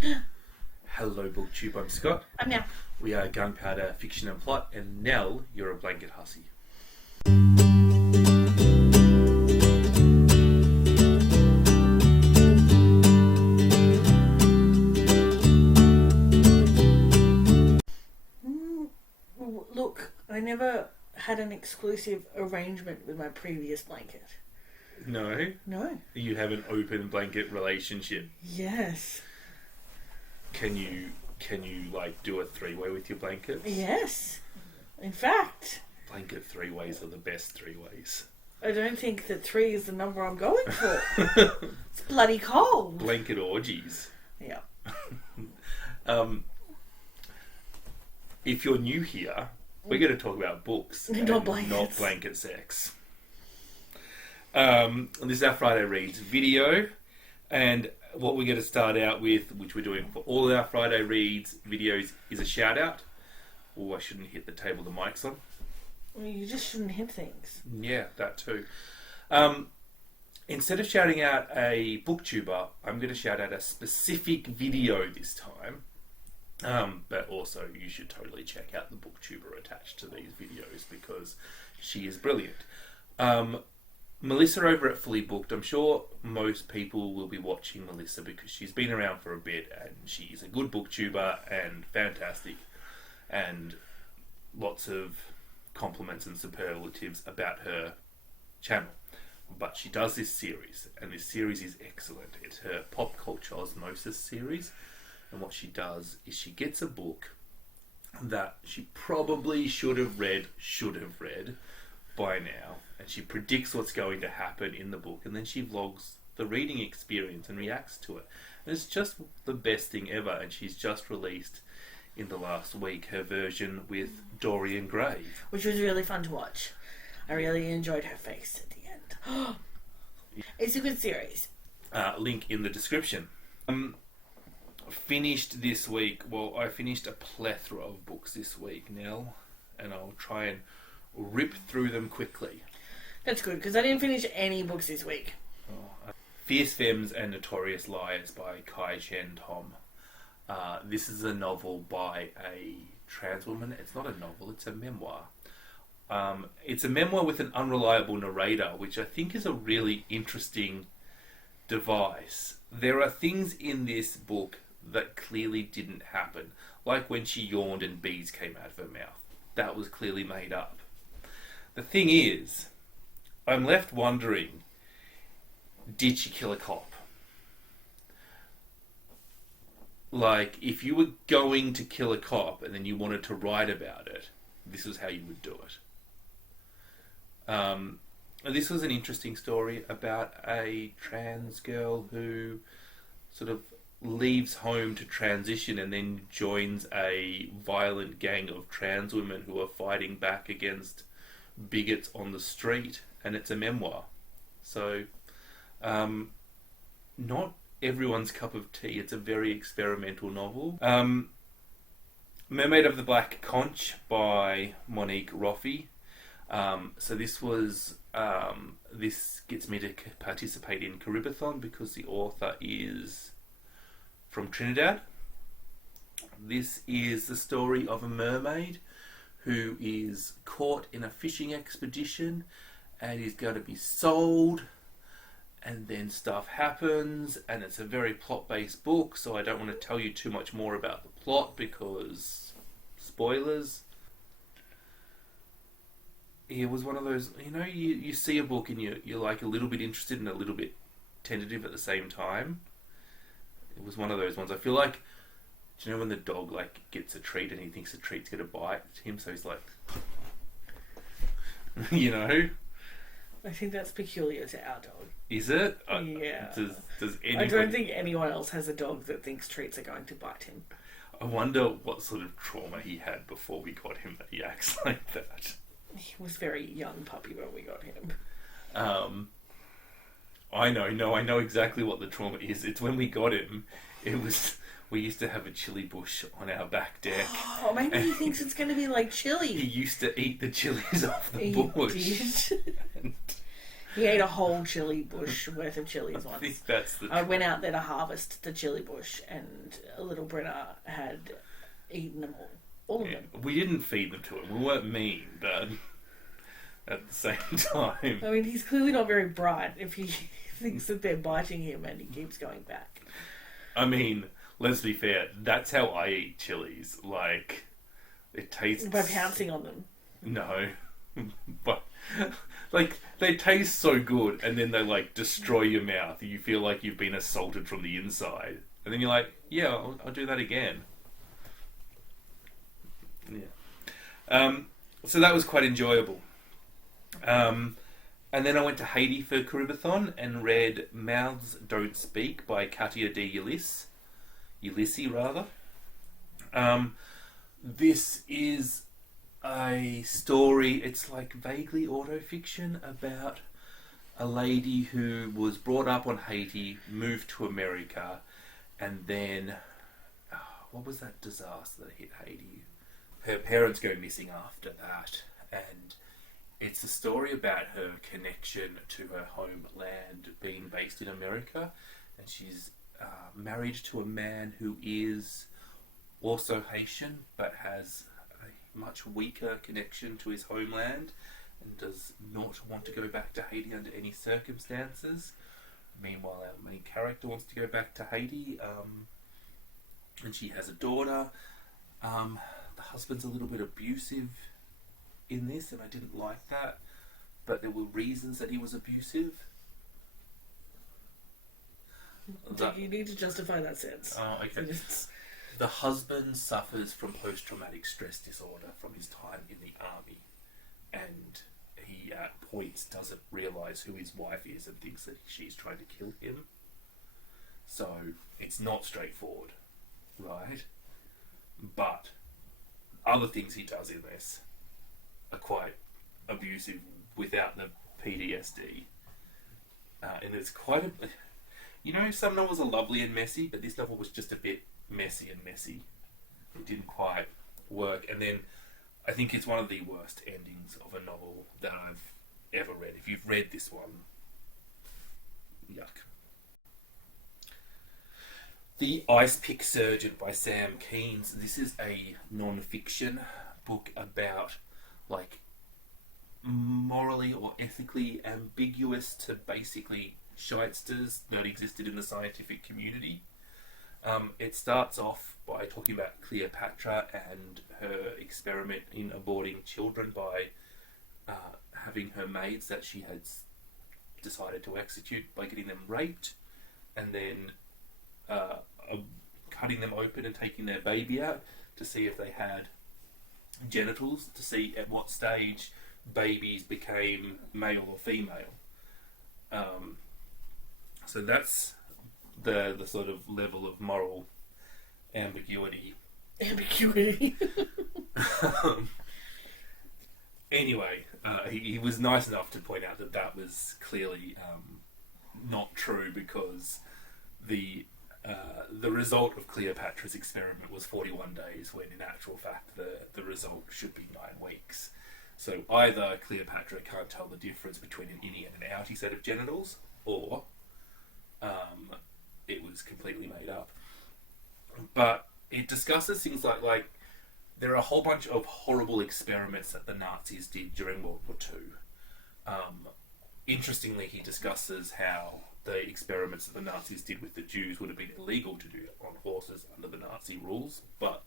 Hello BookTube, I'm Scott. I'm Nelle. We are Gunpowder, Fiction and Plot, and Nelle, you're a blanket hussy. Look, I never had an exclusive arrangement with my previous blanket. No? No. You have an open blanket relationship. Yes. Can you like do a three-way with your blankets? Yes. In fact, Blanket three-ways are the best three-ways. I don't think that 3 is the number I'm going for. It's bloody cold. Blanket orgies. Yeah. If you're new here, we're going to talk about books and Not blankets. not blanket sex. This is our Friday Reads video, and what we're going to start out with, which we're doing for all of our Friday Reads videos, is a shout out. Oh, I shouldn't hit the table the mic's on. Well, you just shouldn't hit things. Yeah, that too. Instead of shouting out a booktuber, I'm going to shout out a specific video this time. But also, you should totally check out the booktuber attached to these videos because she is brilliant. Melissa over at Fully Booked, I'm sure most people will be watching Melissa because she's been around for a bit and she's a good booktuber and fantastic and lots of compliments and superlatives about her channel. But she does this series, and this series is excellent. It's her Pop Culture Osmosis series, and what she does is she gets a book that she probably should have read by now, and she predicts what's going to happen in the book, and then she vlogs the reading experience and reacts to it. And it's just the best thing ever, and she's just released in the last week her version with Dorian Gray, Which was really fun to watch. I really enjoyed her face at the end. It's a good series. Link in the description. Finished this week, I finished a plethora of books this week, Nelle, and I'll try and rip through them quickly. That's good, because I didn't finish any books this week. Fierce Femmes and Notorious Liars by Kai Chen Tom. This is a novel by a trans woman. It's not a novel, it's a memoir. It's a memoir with an unreliable narrator, which I think is a really interesting device. There are things in this book that clearly didn't happen, like when she yawned and bees came out of her mouth. That was clearly made up. The thing is, I'm left wondering, did she kill a cop? Like, if you were going to kill a cop and then you wanted to write about it, this is how you would do it. This was an interesting story about a trans girl who sort of leaves home to transition and then joins a violent gang of trans women who are fighting back against bigots on the street, and it's a memoir. So, not everyone's cup of tea. It's a very experimental novel. Mermaid of the Black Conch by Monique Roffey. So this gets me to participate in Caribathon because the author is from Trinidad. This is the story of a mermaid who is caught in a fishing expedition and is going to be sold, and then stuff happens, and it's a very plot-based book, so I don't want to tell you too much more about the plot because spoilers. It was one of those, you see a book and you're like a little bit interested and a little bit tentative at the same time. It was one of those ones. I feel like, do you know when the dog gets a treat and he thinks the treat's going to bite him, so he's like, I think that's peculiar to our dog. Is it? Yeah. Does anybody... I don't think anyone else has a dog that thinks treats are going to bite him. I wonder what sort of trauma he had before we got him that he acts like that. He was a very young puppy when we got him. I know exactly what the trauma is. It's when we got him, we used to have a chili bush on our back deck. Oh, maybe he thinks it's going to be like chili. He used to eat the chilies off the bush. Did. He ate a whole chili bush worth of chilies I once. think that's the I went out there to harvest the chili bush, and a little Brenna had eaten them all. All of them. We didn't feed them to him. We weren't mean, but at the same time... I mean, he's clearly not very bright if he thinks that they're biting him and he keeps going back. I mean, let's be fair. That's how I eat chilies. Like, it tastes... By pouncing on them. No. But, like, they taste so good, and then they, like, destroy your mouth. You feel like you've been assaulted from the inside. And then you're like, yeah, I'll do that again. Yeah. So that was quite enjoyable. And then I went to Haiti for Caribathon and read Mouths Don't Speak by Katia de Ulyssi, rather. This is a story, it's like vaguely autofiction about a lady who was brought up on Haiti, moved to America, and then... what was that disaster that hit Haiti? Her parents go missing after that, and it's a story about her connection to her homeland being based in America, and she's married to a man who is also Haitian, but has a much weaker connection to his homeland, and does not want to go back to Haiti under any circumstances. Meanwhile, our main character wants to go back to Haiti, and she has a daughter. The husband's a little bit abusive in this, and I didn't like that, but there were reasons that he was abusive. You need to justify that sense. Oh, okay. The husband suffers from post-traumatic stress disorder from his time in the army, and he at points doesn't realise who his wife is and thinks that she's trying to kill him. So it's not straightforward, right? But other things he does in this are quite abusive without the PTSD. And it's quite a... You know, some novels are lovely and messy, but this novel was just a bit messy. It didn't quite work. And then I think it's one of the worst endings of a novel that I've ever read. If you've read this one, yuck. The Icepick Surgeon by Sam Keynes. This is a non-fiction book about, like, morally or ethically ambiguous to basically shysters that existed in the scientific community. It starts off by talking about Cleopatra and her experiment in aborting children by having her maids that she had decided to execute by getting them raped, and then cutting them open and taking their baby out to see if they had genitals, to see at what stage babies became male or female. So that's the sort of level of moral ambiguity. Anyway, he was nice enough to point out that that was clearly not true, because the result of Cleopatra's experiment was 41 days, when in actual fact the result should be 9 weeks. So either Cleopatra can't tell the difference between an innie and an outie set of genitals, or it was completely made up. But it discusses things like there are a whole bunch of horrible experiments that the Nazis did during World War II. Interestingly, he discusses how the experiments that the Nazis did with the Jews would have been illegal to do on horses under the Nazi rules, but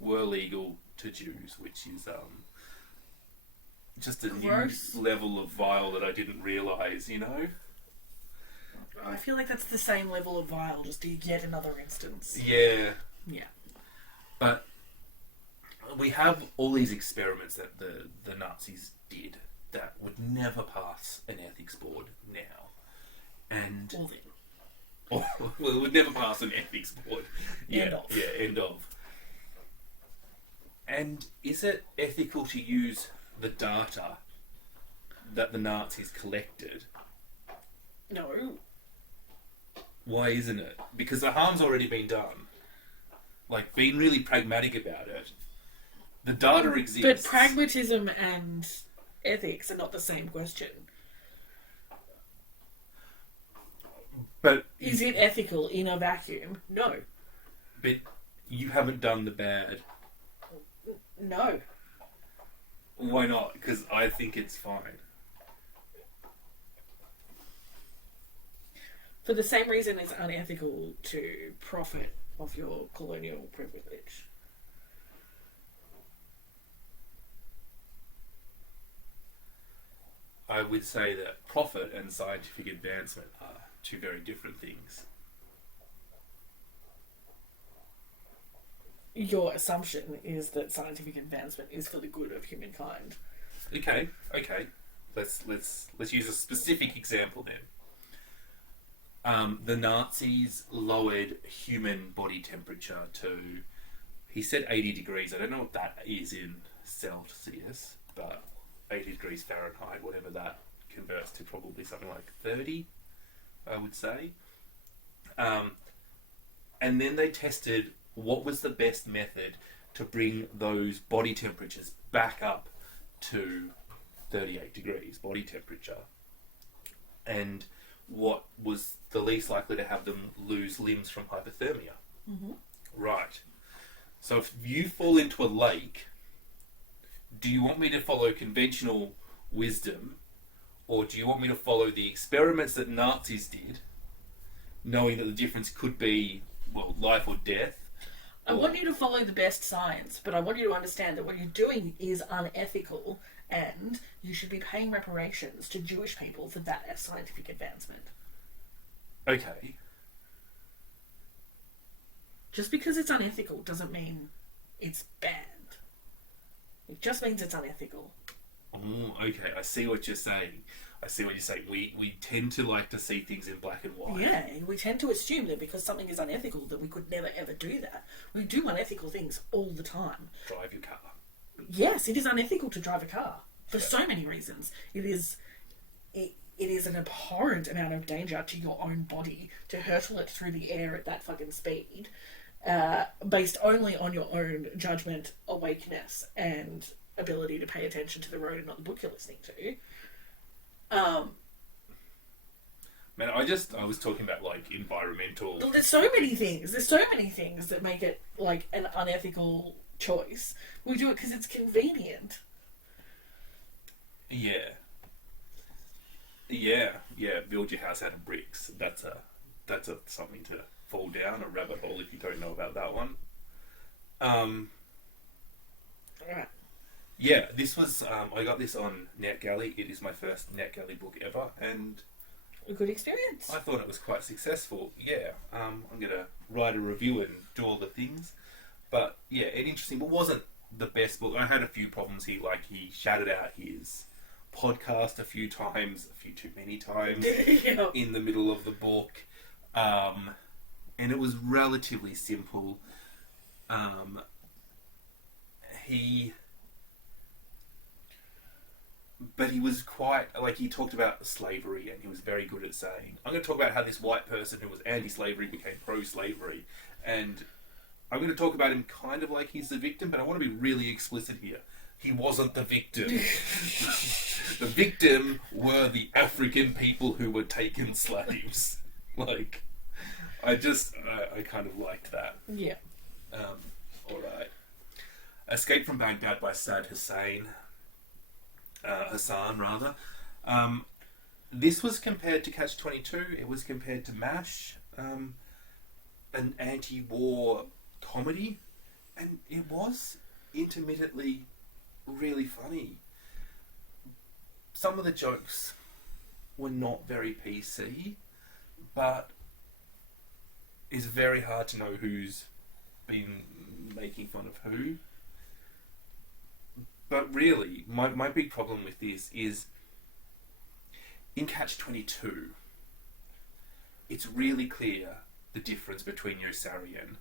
were legal to Jews, which is just a gross new level of vile that I didn't realise, you know? I feel like that's the same level of vile, just yet another instance. Yeah. Yeah. But we have all these experiments that the Nazis did that would never pass an ethics board now. And well, it would never pass an ethics board. End of. Yeah, end of. And is it ethical to use the data that the Nazis collected? No. Why isn't it? Because the harm's already been done. Like, being really pragmatic about it. The data exists. But pragmatism and ethics are not the same question. But Is it ethical in a vacuum? No. But you haven't done the bad. No. Why not? Because I think it's fine. For the same reason it's unethical to profit off your colonial privilege. I would say that profit and scientific advancement are two very different things. Your assumption is that scientific advancement is for the good of humankind. Okay. Let's use a specific example then. The Nazis lowered human body temperature to, he said 80 degrees. I don't know what that is in Celsius, but 80 degrees Fahrenheit, whatever that converts to, probably something like 30, I would say. And then they tested what was the best method to bring those body temperatures back up to 38 degrees body temperature. And what was the least likely to have them lose limbs from hypothermia. Mm-hmm. Right. So if you fall into a lake, do you want me to follow conventional wisdom, or do you want me to follow the experiments that Nazis did, knowing that the difference could be, well, life or death? I want you to follow the best science, but I want you to understand that what you're doing is unethical, and you should be paying reparations to Jewish people for that scientific advancement. Okay. Just because it's unethical doesn't mean it's bad. It just means it's unethical. Oh, okay. I see what you're saying. We tend to like to see things in black and white. Yeah, we tend to assume that because something is unethical that we could never ever do that. We do unethical things all the time. Drive your car. Yes, it is unethical to drive a car for so many reasons. It is an abhorrent amount of danger to your own body to hurtle it through the air at that fucking speed, based only on your own judgment, awakeness, and ability to pay attention to the road and not the book you're listening to. Man, I was talking about like environmental. Well, there's so many things. There's so many things that make it like an unethical choice. We do it because it's convenient. Yeah. Build your house out of bricks. That's something to fall down a rabbit hole if you don't know about that one. Alright. Yeah, this was I got this on NetGalley. It is my first NetGalley book ever, and A good experience. I thought it was quite successful. Yeah, I'm gonna write a review and do all the things, but yeah, it interesting. But wasn't the best book. I had a few problems. He shouted out his podcast a few times, a few too many times Yeah. in the middle of the book, and it was relatively simple. But he was quite, he talked about slavery, and he was very good at saying, I'm going to talk about how this white person who was anti-slavery became pro-slavery, and I'm going to talk about him kind of like he's the victim, but I want to be really explicit here. He wasn't the victim. The victim were the African people who were taken slaves. I kind of liked that. Yeah. Alright. Escape from Baghdad by Saad Hassan, rather. This was compared to Catch-22. It was compared to MASH, an anti-war comedy, and it was intermittently really funny. Some of the jokes were not very PC, but it's very hard to know who's been making fun of who. But really, my big problem with this is, in Catch-22, it's really clear the difference between Yossarian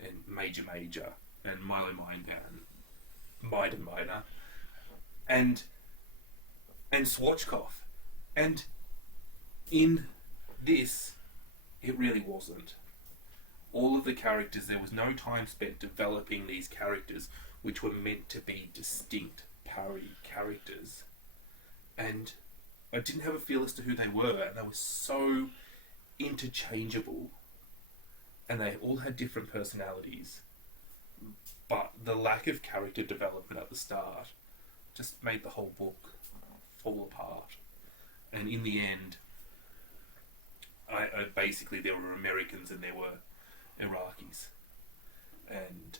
and Major and Milo Minor and Swatchkov. And in this, it really wasn't. All of the characters, there was no time spent developing these characters, which were meant to be distinct parody characters. And I didn't have a feel as to who they were, and they were so interchangeable, and they all had different personalities, but the lack of character development at the start just made the whole book fall apart. And in the end, I basically, there were Americans and there were Iraqis, and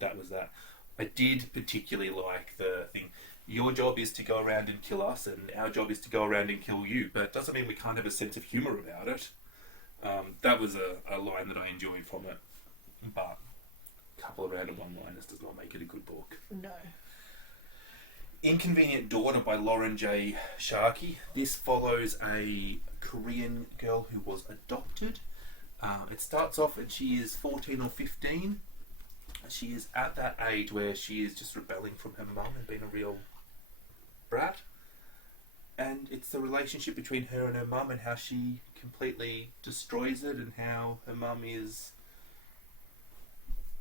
that was that. I did particularly like the thing, your job is to go around and kill us, and our job is to go around and kill you, but it doesn't mean we can't have a sense of humour about it. That was a line that I enjoyed from it, but a couple of random one-liners does not make it a good book. No. Inconvenient Daughter by Lauren J. Sharkey. This follows a Korean girl who was adopted. It starts off when she is 14 or 15. She is at that age where she is just rebelling from her mum and being a real brat. And it's the relationship between her and her mum and how she completely destroys it, and how her mum is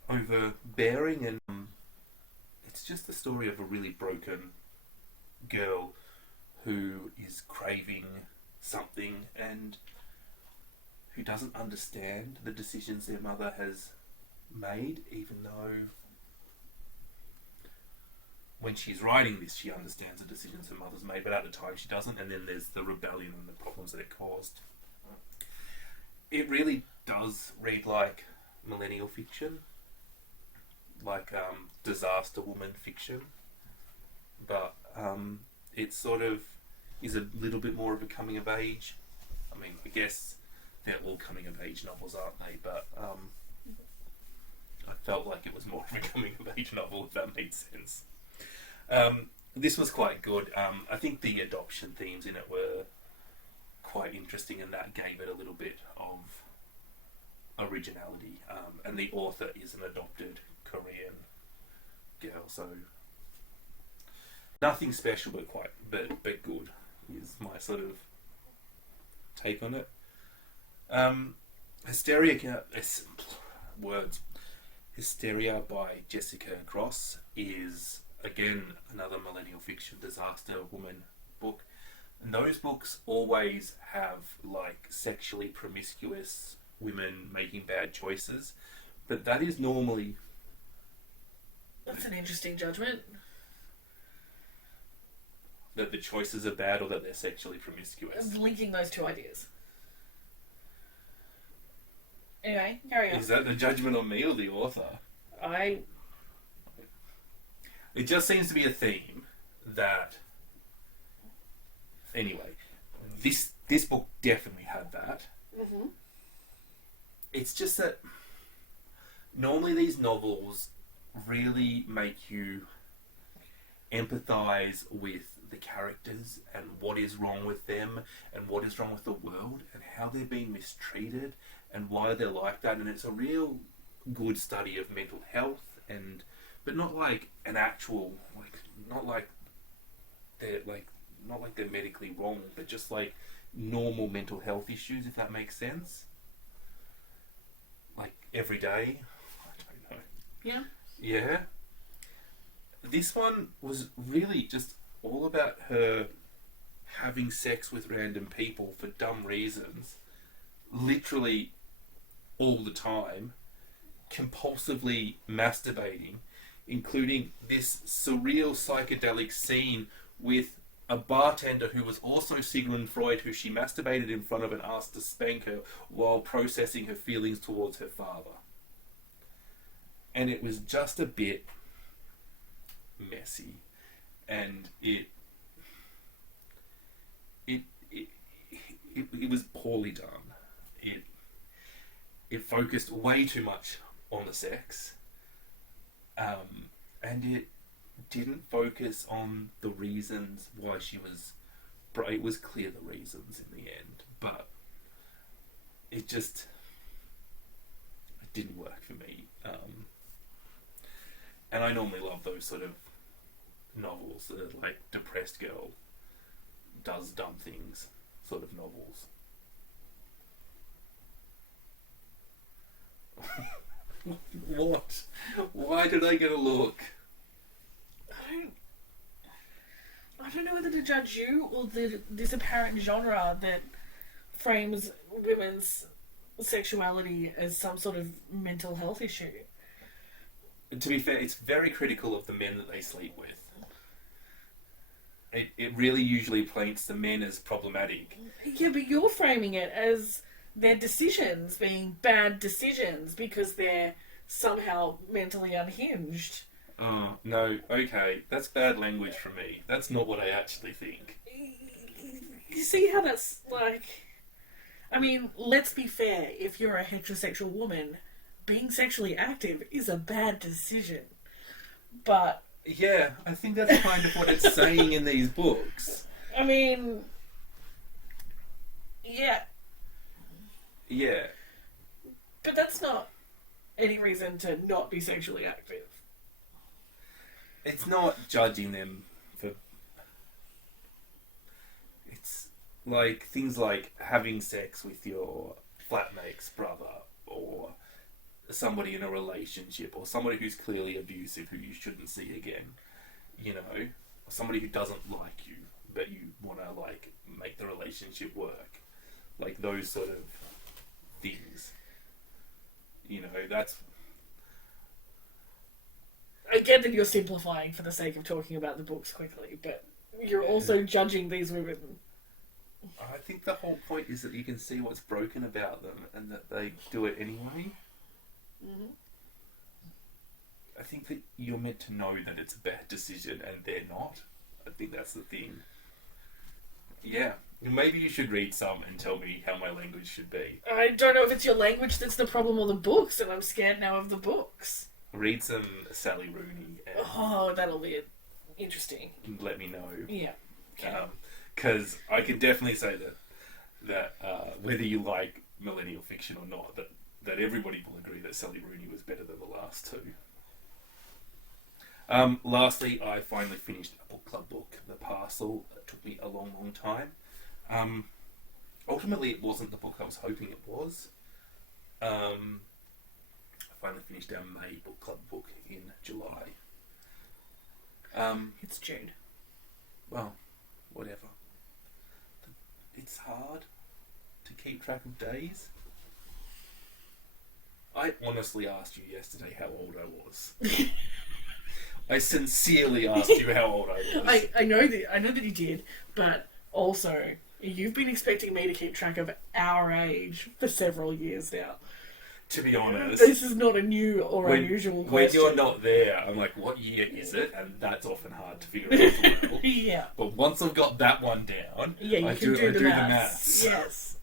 overbearing, and it's just the story of a really broken girl who is craving something and who doesn't understand the decisions their mother has made, even though when she's writing this she understands the decisions her mother's made, but at the time she doesn't. And then there's the rebellion and the problems that it caused. It really does read like millennial fiction, like disaster woman fiction, but it sort of is a little bit more of a coming of age. I mean, I guess they're all coming of age novels, aren't they? But I felt like it was more of a coming of age novel, if that made sense. This was quite good. I think the adoption themes in it were quite interesting, and that gave it a little bit of originality. And the author is an adopted Korean girl, so nothing special, but good is my sort of take on it. Hysteria by Jessica Cross is again another millennial fiction disaster woman book, and those books always have like sexually promiscuous women making bad choices, but that is normally... That's an interesting judgment. That the choices are bad or that they're sexually promiscuous. Linking those two ideas. Anyway, carry on. Is that the judgment on me or the author? It just seems to be a theme that... Anyway, this book definitely had that. Mm-hmm. It's just that normally these novels really make you empathise with the characters and what is wrong with them and what is wrong with the world and how they're being mistreated and why they're like that. And it's a real good study of mental health, and but not like an actual not like they're medically wrong, but just like normal mental health issues, if that makes sense. Like every day. I don't know. Yeah. Yeah. This one was really just all about her having sex with random people for dumb reasons, literally all the time, compulsively masturbating, including this surreal psychedelic scene with a bartender who was also Sigmund Freud, who she masturbated in front of and asked to spank her while processing her feelings towards her father. And it was just a bit messy, and it was poorly done. It focused way too much on the sex, and it didn't focus on the reasons why she was... It was clear the reasons in the end, but it didn't work for me. And I normally love those sort of novels, like depressed girl does dumb things sort of novels. What? Why did I get a look? I don't know whether to judge you or this apparent genre that frames women's sexuality as some sort of mental health issue. To be fair, it's very critical of the men that they sleep with. It really usually paints the men as problematic. Yeah, but you're framing it as their decisions being bad decisions because they're somehow mentally unhinged. Oh, no, okay. That's bad language from me. That's not what I actually think. You see how that's like... I mean, let's be fair. If you're a heterosexual woman, being sexually active is a bad decision. But... Yeah, I think that's kind of what it's saying in these books. I mean... Yeah. Yeah. But that's not any reason to not be sexually active. It's not judging them for... It's like things like having sex with your flatmate's brother or somebody in a relationship or somebody who's clearly abusive who you shouldn't see again. You know? Or somebody who doesn't like you but you want to, like, make the relationship work. Like, those sort of things. You know, that's... I get that you're simplifying for the sake of talking about the books quickly, but you're also judging these women. I think the whole point is that you can see what's broken about them and that they do it anyway. Mm-hmm. I think that you're meant to know that it's a bad decision and they're not. I think that's the thing. Yeah. Maybe you should read some and tell me how my language should be. I don't know if it's your language that's the problem or the books, and I'm scared now of the books. Read some Sally Rooney. And Oh, that'll be interesting. let me know. Yeah. Okay. Because I could definitely say that whether you like millennial fiction or not, that everybody will agree that Sally Rooney was better than the last two. Lastly, I finally finished a book club book, The Parcel. It took me a long, long time. Ultimately, it wasn't the book I was hoping it was. I finally finished our May book club book in July. It's June. Well, whatever. It's hard to keep track of days. I honestly asked you yesterday how old I was. I sincerely asked you how old I was. I know that you did, but also you've been expecting me to keep track of our age for several years now. To be honest, This is not a new or unusual question. When you're not there, I'm like, what year is it? And that's often hard to figure out as well. Yeah. But once I've got that one down, Yeah, you I can do the maths. maths. Yes.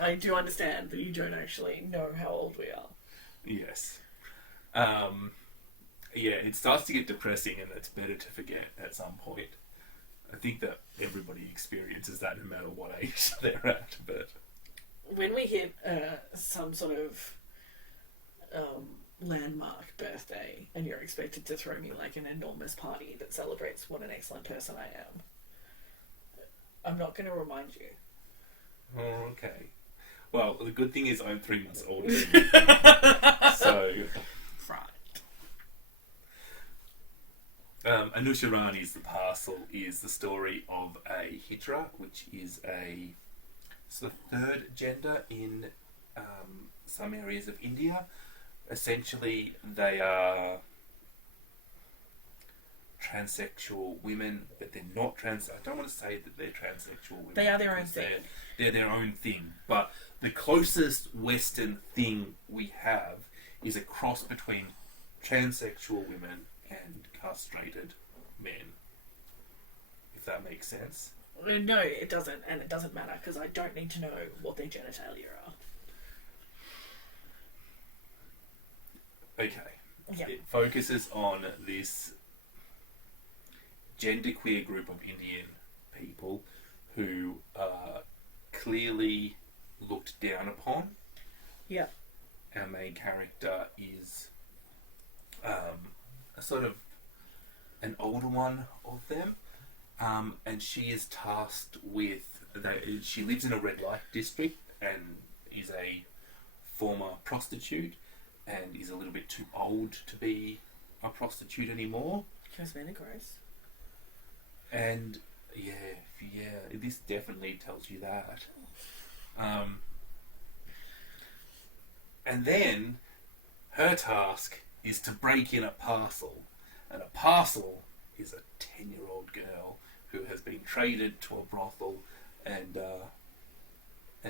I do understand that you don't actually know how old we are. Yes. Yeah, it starts to get depressing and it's better to forget at some point. I think that everybody experiences that no matter what age they're at, but... When we hit some sort of landmark birthday and you're expected to throw me like an enormous party that celebrates what an excellent person I am, I'm not going to remind you. Oh, okay. Well, the good thing is I'm 3 months older than you. So... Right. Anusha Rani's The Parcel is the story of a hijra, which is it's the third gender in some areas of India. Essentially, they are transsexual women, but they're not trans. I don't want to say that they're transsexual women. They are their own thing. They're their own thing. But the closest Western thing we have is a cross between transsexual women and castrated men. If that makes sense. No, it doesn't, and it doesn't matter because I don't need to know what their genitalia are. Okay. Yep. It focuses on this genderqueer group of Indian people who are clearly looked down upon. Yeah. Our main character is a sort of an older one of them. And she is tasked with... she lives in a red light district and is a former prostitute and is a little bit too old to be a prostitute anymore. Cosmetic gross. And yeah, this definitely tells you that. And then her task is to break in a parcel. And a parcel is a 10-year-old girl who has been traded to a brothel and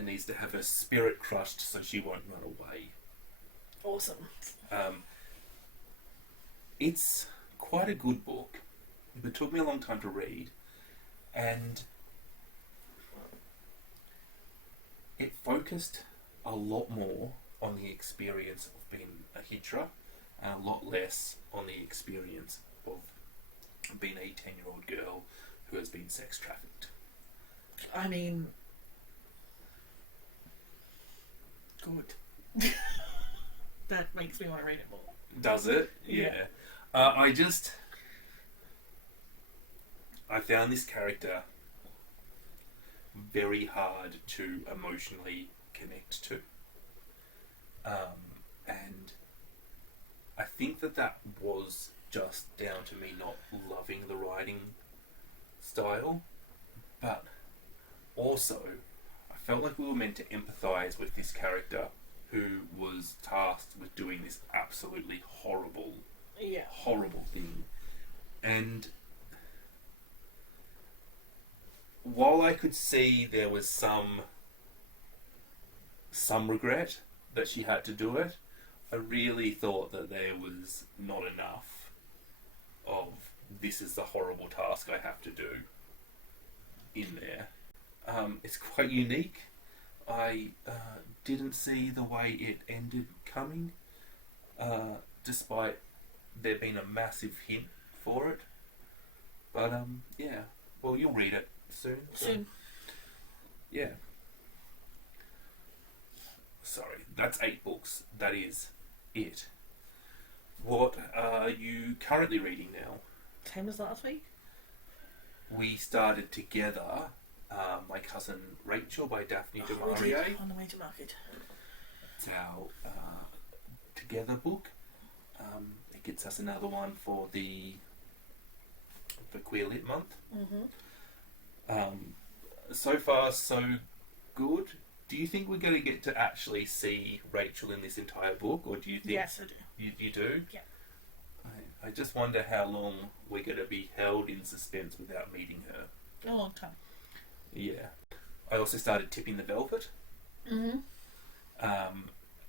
needs to have her spirit crushed so she won't run away. Awesome. It's quite a good book. It took me a long time to read, and it focused a lot more on the experience of being a hijra and a lot less on the experience of being a 10-year-old girl who has been sex trafficked. I mean, good. That makes me want to read it more. Does it? Yeah. I found this character very hard to emotionally connect to. And I think that was just down to me not loving the writing style, but also I felt like we were meant to empathise with this character who was tasked with doing this absolutely horrible thing. And while I could see there was some regret that she had to do it, I really thought that there was not enough of this is the horrible task I have to do in there. It's quite unique. I didn't see the way it ended coming, despite there being a massive hint for it. But yeah, well, you'll read it soon. Soon. Yeah. Sorry, that's 8 books. That is it. What are you currently reading now? Same as last week. We started together My Cousin Rachel by Daphne du We Maurier. did, on the way to market. It's our together book. It gets us another one for Queer Lit Month. Mm-hmm. So far, so good. Do you think we're going to get to actually see Rachel in this entire book, or do you think? Yes, I do. You do? Yeah. I just wonder how long we're going to be held in suspense without meeting her. A long time. Yeah. I also started Tipping the Velvet. Mm-hmm.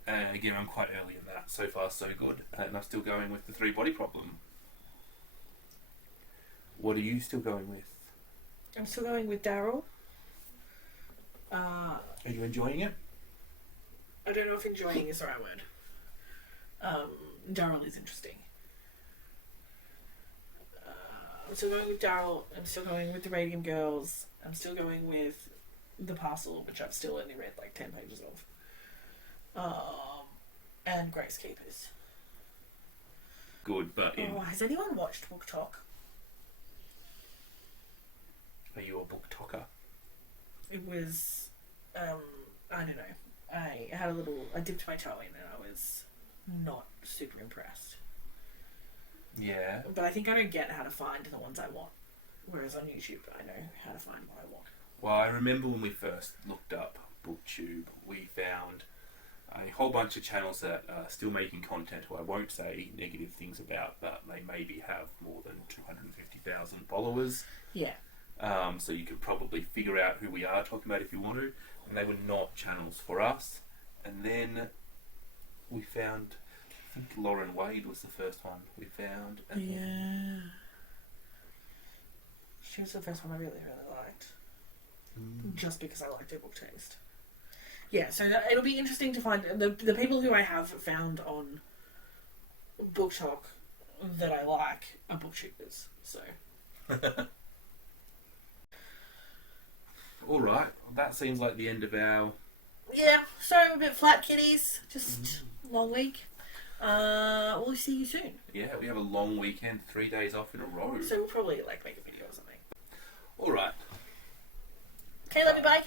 And again, I'm quite early in that. So far, so good. And I'm still going with The Three Body Problem. What are you still going with? I'm still going with Daryl. Are you enjoying it? I don't know if enjoying is the right word. Daryl is interesting. I'm still going with Daryl. I'm still going with the Radium Girls. I'm still going with The Parcel, which I've still only read like 10 pages of. And Grace Keepers. Good, but has anyone watched BookTok? Are you a BookToker? It was, I don't know. I dipped my toe in and I was not super impressed. Yeah. But I think I don't get how to find the ones I want. Whereas on YouTube, I know how to find what I want. Well, I remember when we first looked up BookTube, we found a whole bunch of channels that are still making content who I won't say negative things about, but they maybe have more than 250,000 followers. Yeah. So you could probably figure out who we are talking about if you want to. And they were not channels for us. And then we found, I think Lauren Wade was the first one we found. And Yeah. She was the first one I really, really liked. Just because I liked her book taste. Yeah, so it'll be interesting to find the people who I have found on BookTok that I like are booktubers. So. All right, that seems like the end of our. Yeah, sorry we're a bit flat, kiddies. Just long week. We'll see you soon. Yeah, we have a long weekend, 3 days off in a row. So we'll probably make a video or something. All right. Okay, love you, bye.